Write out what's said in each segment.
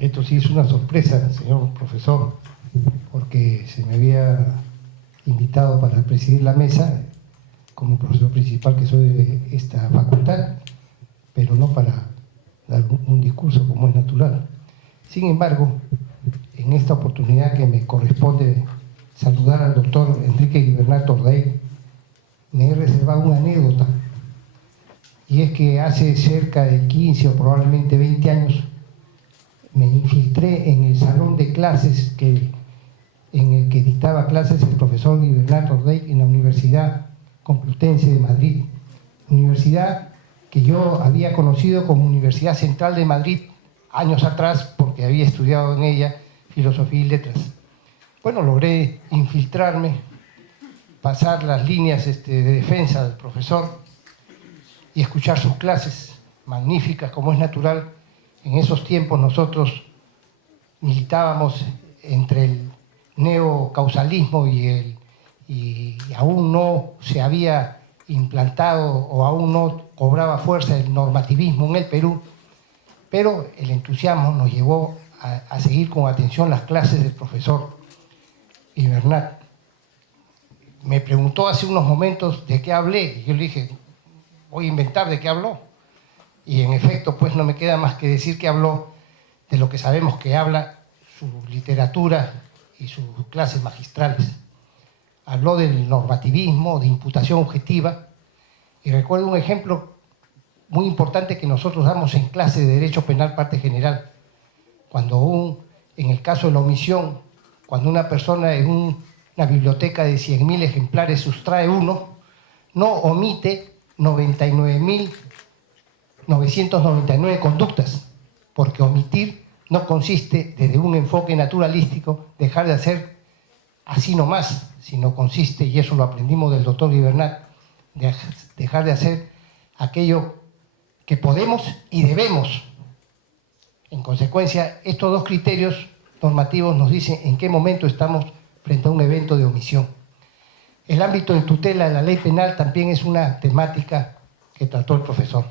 Esto sí es una sorpresa, señor profesor, porque se me había invitado para presidir la mesa como profesor principal que soy de esta facultad, pero no para dar un discurso como es natural. Sin embargo, en esta oportunidad que me corresponde saludar al doctor Enrique Guibernat Tordey, me he reservado una anécdota, y es que hace cerca de 15 o probablemente 20 años me infiltré en el salón de clases en el que dictaba clases el profesor Guibernat Tordey en la Universidad Complutense de Madrid, universidad que yo había conocido como Universidad Central de Madrid años atrás porque había estudiado en ella filosofía y letras. Bueno, logré infiltrarme, pasar las líneas de defensa del profesor y escuchar sus clases magníficas, como es natural. En esos tiempos nosotros militábamos entre el neocausalismo y aún no se había implantado o aún no cobraba fuerza el normativismo en el Perú, pero el entusiasmo nos llevó a seguir con atención las clases del profesor Guibernat. Me preguntó hace unos momentos de qué hablé, y yo le dije, voy a inventar de qué habló. Y en efecto, pues no me queda más que decir que habló de lo que sabemos que habla su literatura y sus clases magistrales. Habló del normativismo, de imputación objetiva, y recuerdo un ejemplo muy importante que nosotros damos en clase de Derecho Penal Parte General. Cuando en el caso de la omisión, cuando una persona en una biblioteca de 100.000 ejemplares sustrae uno, no omite 99.999 conductas, porque omitir no consiste, desde un enfoque naturalístico, dejar de hacer así nomás, sino consiste, y eso lo aprendimos del doctor Guibernat, de dejar de hacer aquello que podemos y debemos. En consecuencia, estos dos criterios normativos nos dicen en qué momento estamos frente a un evento de omisión. El ámbito de tutela de la ley penal también es una temática que trató el profesor.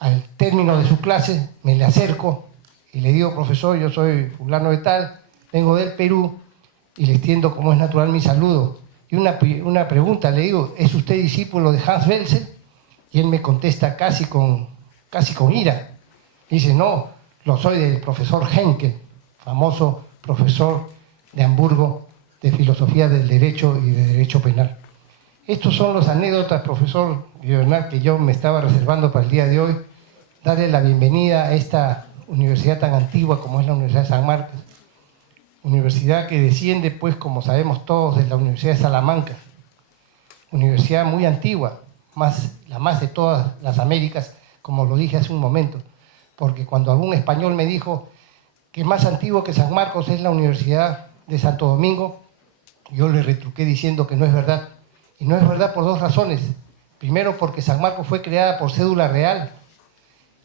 Al término de su clase me le acerco y le digo, profesor, yo soy fulano de tal, vengo del Perú, y le extiendo, como es natural, mi saludo. Y una pregunta, le digo, ¿es usted discípulo de Hans Belsen? Y él me contesta casi con ira. Dice, no, lo soy del profesor Henkel, famoso profesor de Hamburgo de filosofía del derecho y de derecho penal. Estos son las anécdotas, profesor Guibernat, que yo me estaba reservando para el día de hoy. Darle la bienvenida a esta universidad tan antigua como es la Universidad de San Marcos. Universidad que desciende, pues, como sabemos todos, de la Universidad de Salamanca. Universidad muy antigua, la más de todas las Américas, como lo dije hace un momento. Porque cuando algún español me dijo que más antiguo que San Marcos es la Universidad de Santo Domingo, yo le retruqué diciendo que no es verdad. Y no es verdad por dos razones. Primero, porque San Marcos fue creada por cédula real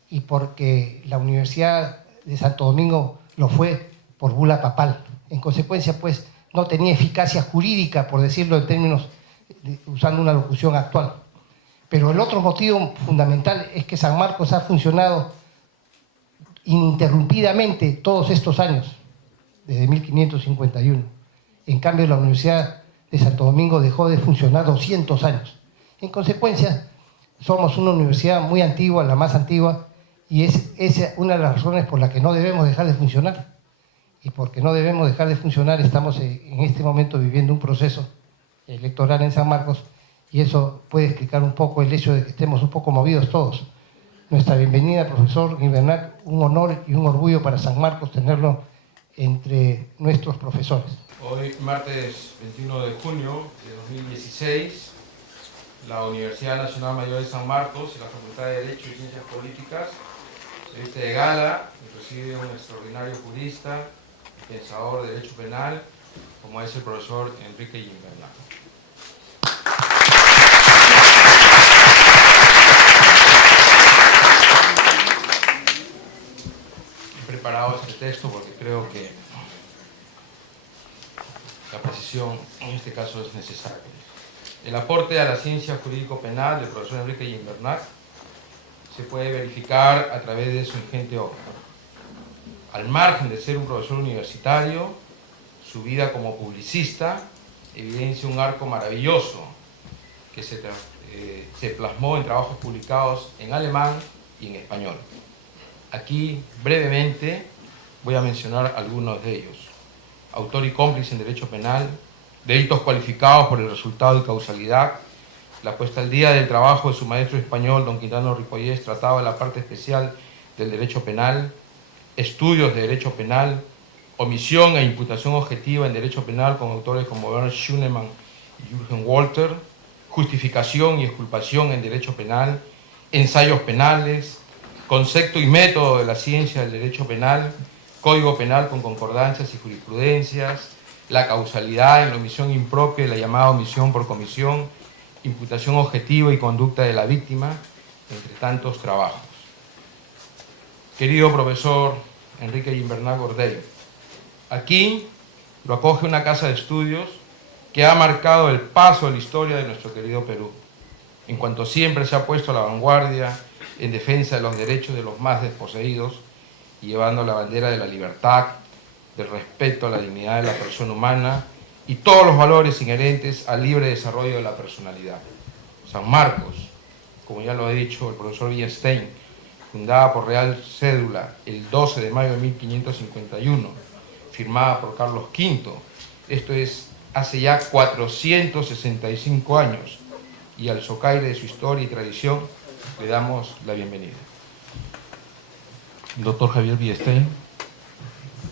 y porque la Universidad de Santo Domingo lo fue por bula papal. En consecuencia, pues, no tenía eficacia jurídica, por decirlo en términos, usando una locución actual. Pero el otro motivo fundamental es que San Marcos ha funcionado ininterrumpidamente todos estos años, desde 1551. En cambio, la Universidad de Santo Domingo dejó de funcionar 200 años. En consecuencia, somos una universidad muy antigua, la más antigua, y es una de las razones por las que no debemos dejar de funcionar. Y porque no debemos dejar de funcionar, estamos en este momento viviendo un proceso electoral en San Marcos, y eso puede explicar un poco el hecho de que estemos un poco movidos todos. Nuestra bienvenida, profesor Guibernat, un honor y un orgullo para San Marcos tenerlo entre nuestros profesores. Hoy, martes 21 de junio de 2016, la Universidad Nacional Mayor de San Marcos y la Facultad de Derecho y Ciencias Políticas se viste de gala y recibe un extraordinario jurista, pensador de derecho penal, como es el profesor Enrique Guibernat. He preparado este texto porque creo que la precisión en este caso es necesaria. El aporte a la ciencia jurídico-penal del profesor Enrique Guibernat se puede verificar a través de su ingente obra. Al margen de ser un profesor universitario, su vida como publicista evidencia un arco maravilloso que se plasmó en trabajos publicados en alemán y en español. Aquí, brevemente, voy a mencionar algunos de ellos. Autor y cómplice en Derecho Penal, Delitos cualificados por el resultado y causalidad, la puesta al día del trabajo de su maestro español, don Quintano Ripollés, tratado de la parte especial del Derecho Penal, Estudios de Derecho Penal, Omisión e imputación objetiva en Derecho Penal con autores como Bernard Schunemann y Jürgen Walter, Justificación y exculpación en Derecho Penal, Ensayos penales, Concepto y método de la ciencia del Derecho Penal, Código Penal con concordancias y jurisprudencias, la causalidad en la omisión impropia y la llamada omisión por comisión, imputación objetiva y conducta de la víctima, entre tantos trabajos. Querido profesor Enrique Gimbernat Gordey, aquí lo acoge una casa de estudios que ha marcado el paso de la historia de nuestro querido Perú, en cuanto siempre se ha puesto a la vanguardia en defensa de los derechos de los más desposeídos, llevando la bandera de la libertad, del respeto a la dignidad de la persona humana y todos los valores inherentes al libre desarrollo de la personalidad. San Marcos, como ya lo ha dicho el profesor Villenstein, fundada por Real Cédula el 12 de mayo de 1551, firmada por Carlos V, esto es, hace ya 465 años, y al socaire de su historia y tradición le damos la bienvenida. Doctor Javier Villenstein,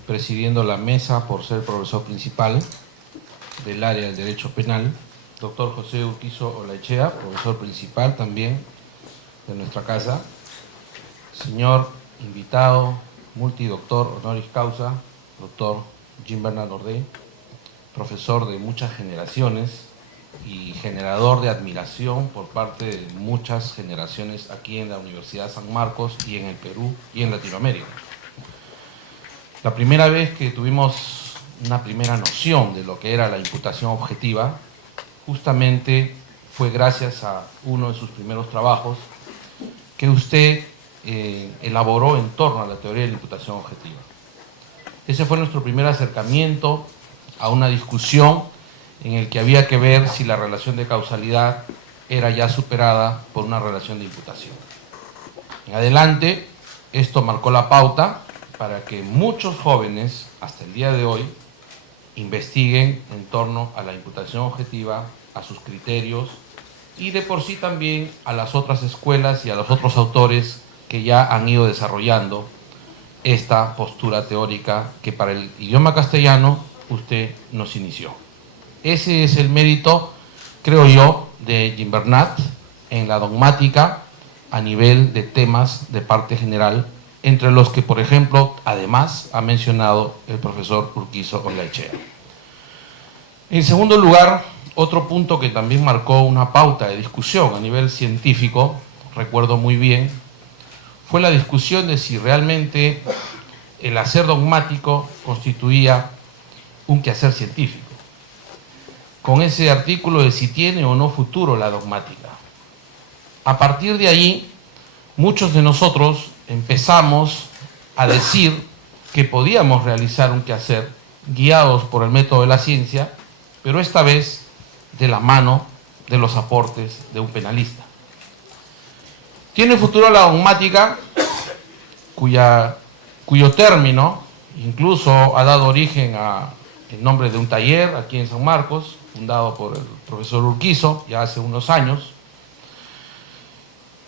presidiendo la mesa por ser profesor principal del área del Derecho Penal. Doctor José Urquizo Olaechea, profesor principal también de nuestra casa. Señor invitado, multidoctor honoris causa, doctor Gimbernat Gordey, profesor de muchas generaciones y generador de admiración por parte de muchas generaciones aquí en la Universidad San Marcos y en el Perú y en Latinoamérica. La primera vez que tuvimos una primera noción de lo que era la imputación objetiva, justamente fue gracias a uno de sus primeros trabajos que usted elaboró en torno a la teoría de la imputación objetiva. Ese fue nuestro primer acercamiento a una discusión en el que había que ver si la relación de causalidad era ya superada por una relación de imputación. En adelante, esto marcó la pauta para que muchos jóvenes, hasta el día de hoy, investiguen en torno a la imputación objetiva, a sus criterios y de por sí también a las otras escuelas y a los otros autores que ya han ido desarrollando esta postura teórica que para el idioma castellano usted nos inició. Ese es el mérito, creo yo, de Gimbernat en la dogmática a nivel de temas de parte general, entre los que, por ejemplo, además ha mencionado el profesor Urquizo Olaechea. En segundo lugar, otro punto que también marcó una pauta de discusión a nivel científico, recuerdo muy bien, fue la discusión de si realmente el hacer dogmático constituía un quehacer científico, con ese artículo de si tiene o no futuro la dogmática. A partir de ahí, muchos de nosotros empezamos a decir que podíamos realizar un quehacer guiados por el método de la ciencia, pero esta vez de la mano de los aportes de un penalista. Tiene futuro la dogmática, cuyo término incluso ha dado origen el nombre de un taller aquí en San Marcos, fundado por el profesor Urquizo ya hace unos años,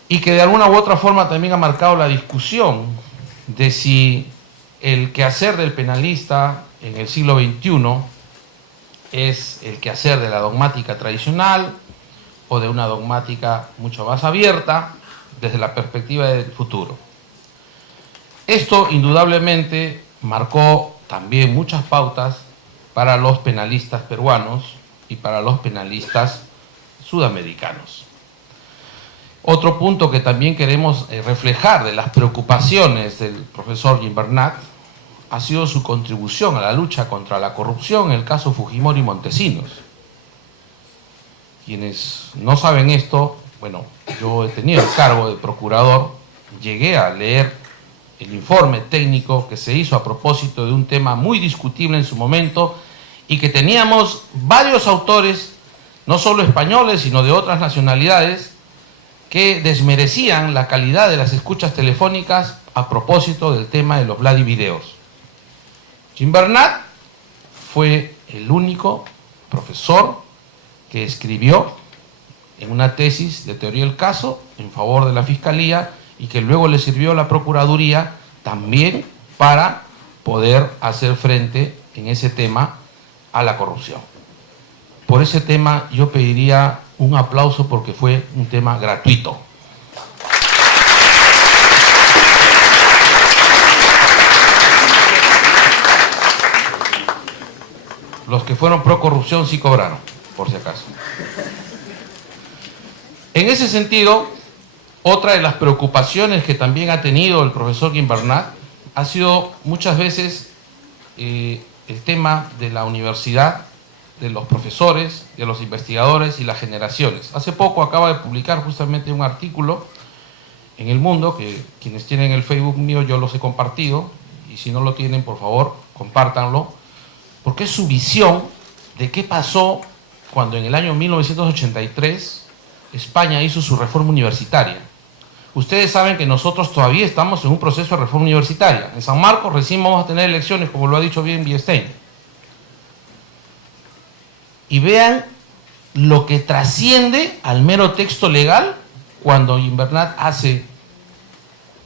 y que de alguna u otra forma también ha marcado la discusión de si el quehacer del penalista en el siglo XXI es el quehacer de la dogmática tradicional o de una dogmática mucho más abierta desde la perspectiva del futuro. Esto indudablemente marcó también muchas pautas para los penalistas peruanos y para los penalistas sudamericanos. Otro punto que también queremos reflejar de las preocupaciones del profesor Gimbernat ha sido su contribución a la lucha contra la corrupción en el caso Fujimori y Montesinos. Quienes no saben esto, bueno, yo he tenido el cargo de procurador, llegué a leer el informe técnico que se hizo a propósito de un tema muy discutible en su momento y que teníamos varios autores, no solo españoles, sino de otras nacionalidades, que desmerecían la calidad de las escuchas telefónicas a propósito del tema de los Vladivideos. Gimbernat fue el único profesor que escribió en una tesis de teoría del caso en favor de la Fiscalía y que luego le sirvió a la Procuraduría también para poder hacer frente en ese tema a la corrupción. Por ese tema yo pediría un aplauso porque fue un tema gratuito. Los que fueron pro corrupción sí cobraron, por si acaso. En ese sentido, otra de las preocupaciones que también ha tenido el profesor Gimbernat ha sido muchas veces el tema de la universidad, de los profesores, de los investigadores y las generaciones. Hace poco acaba de publicar justamente un artículo en El Mundo, que quienes tienen el Facebook mío yo los he compartido, y si no lo tienen, por favor, compártanlo, porque es su visión de qué pasó cuando en el año 1983 España hizo su reforma universitaria. Ustedes saben que nosotros todavía estamos en un proceso de reforma universitaria. En San Marcos recién vamos a tener elecciones, como lo ha dicho bien Biestein. Y vean lo que trasciende al mero texto legal cuando Gimbernat hace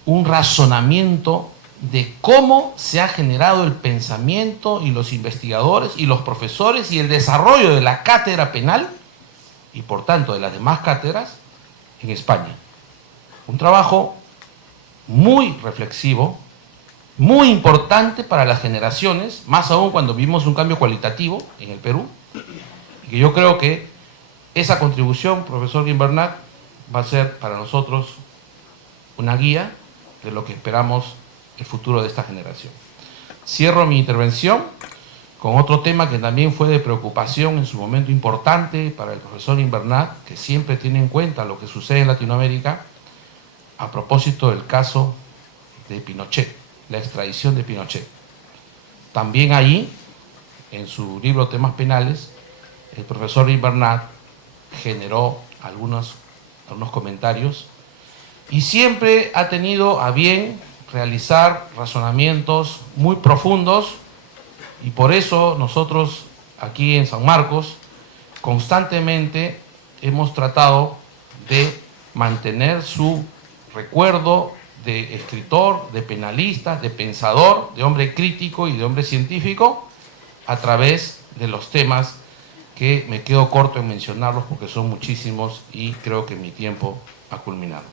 un razonamiento de cómo se ha generado el pensamiento y los investigadores y los profesores y el desarrollo de la cátedra penal y por tanto de las demás cátedras en España. Un trabajo muy reflexivo, muy importante para las generaciones, más aún cuando vimos un cambio cualitativo en el Perú, y que yo creo que esa contribución, profesor Gimbernat, va a ser para nosotros una guía de lo que esperamos el futuro de esta generación. Cierro mi intervención con otro tema que también fue de preocupación en su momento importante para el profesor Gimbernat, que siempre tiene en cuenta lo que sucede en Latinoamérica, a propósito del caso de Pinochet, la extradición de Pinochet. También allí, en su libro Temas Penales, el profesor Gimbernat generó algunos comentarios y siempre ha tenido a bien realizar razonamientos muy profundos, y por eso nosotros aquí en San Marcos constantemente hemos tratado de mantener su recuerdo de escritor, de penalista, de pensador, de hombre crítico y de hombre científico a través de los temas que me quedo corto en mencionarlos porque son muchísimos y creo que mi tiempo ha culminado.